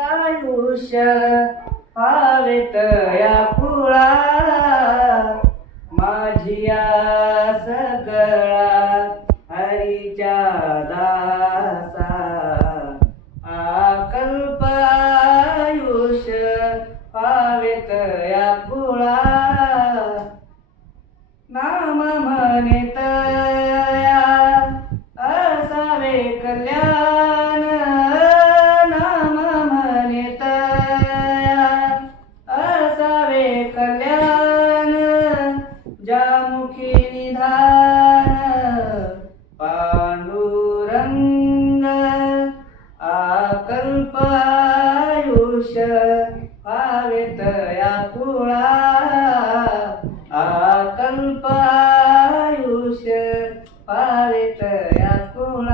आयुष पावितया पुळा माझिया सगळा हरीच्या दासा. आकल्प आयुष पावितया पुळा नाम म्हणितया असावे कल्याण कल्याण ज्यामुखी निधान पांडुरंग आकल्प आयुष्य पावेतया कुळा आकल्प आयुष्य पावेतया कुळा.